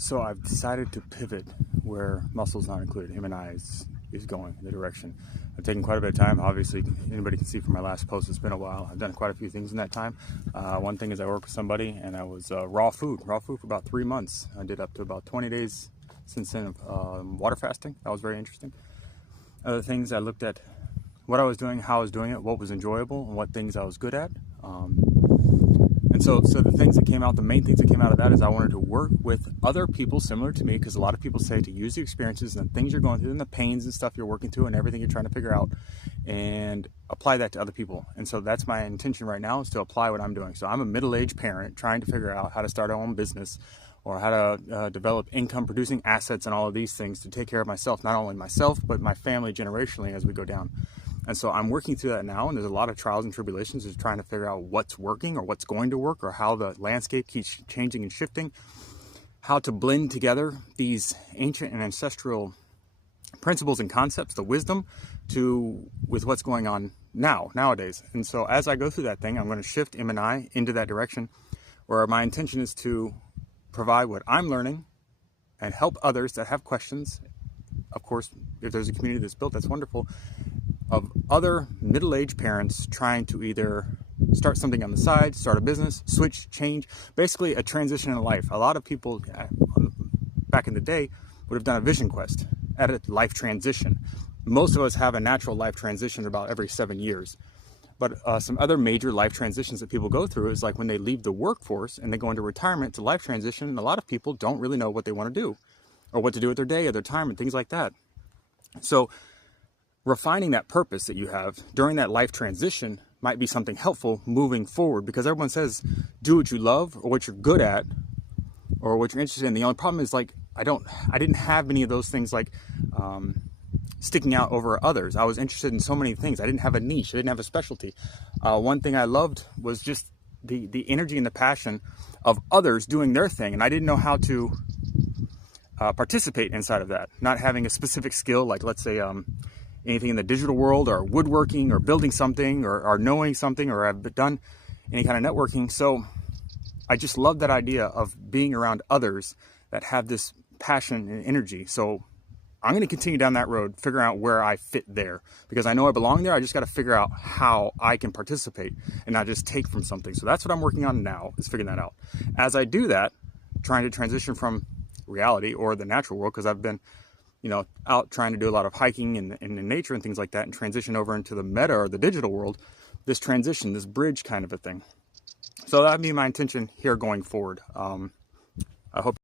So I've decided to pivot where Muscles Not Included, M&I, is going, the direction. I've taken quite a bit of time. Obviously, anybody can see from my last post, it's been a while. I've done quite a few things in that time. One thing is I worked with somebody and I was raw food for about 3 months. I did up to about 20 days since then of water fasting. That was very interesting. Other things, I looked at what I was doing, how I was doing it, what was enjoyable, and what things I was good at. And so the things that came out, the main things that came out of that is I wanted to work with other people similar to me, because a lot of people say to use the experiences and the things you're going through and the pains and stuff you're working through and everything you're trying to figure out and apply that to other people. And so that's my intention right now, is to apply what I'm doing. So I'm a middle-aged parent trying to figure out how to start our own business, or how to develop income producing assets and all of these things to take care of myself, not only myself, but my family generationally as we go down. And so I'm working through that now, and there's a lot of trials and tribulations of trying to figure out what's working or what's going to work, or how the landscape keeps changing and shifting, how to blend together these ancient and ancestral principles and concepts, the wisdom, with what's going on nowadays. And so as I go through that thing, I'm going to shift M&I into that direction, where my intention is to provide what I'm learning and help others that have questions. Of course, if there's a community that's built, that's wonderful, of other middle-aged parents trying to either start something on the side, start a business, switch, change, basically a transition in life. A lot of people back in the day would have done a vision quest at a life transition. Most of us have a natural life transition about every 7 years. But some other major life transitions that people go through is like when they leave the workforce and they go into retirement to life transition. A lot of people don't really know what they want to do, or what to do with their day or their time and things like that. So refining that purpose that you have during that life transition might be something helpful moving forward, because everyone says do what you love or what you're good at or what you're interested in. The only problem is, like, I didn't have many of those things, like sticking out over others. I was interested in so many things. I didn't have a niche. I didn't have a specialty. One thing I loved was just the energy and the passion of others doing their thing, and I didn't know how to participate inside of that. Not having a specific skill, like, let's say anything in the digital world, or woodworking, or building something, or knowing something, or I've done any kind of networking. So I just love that idea of being around others that have this passion and energy. So I'm going to continue down that road, figuring out where I fit there, because I know I belong there. I just got to figure out how I can participate and not just take from something. So that's what I'm working on now, is figuring that out. As I do that, trying to transition from reality or the natural world, because I've been out trying to do a lot of hiking in nature and things like that, and transition over into the meta or the digital world, this transition, this bridge kind of a thing. So that'd be my intention here going forward. I hope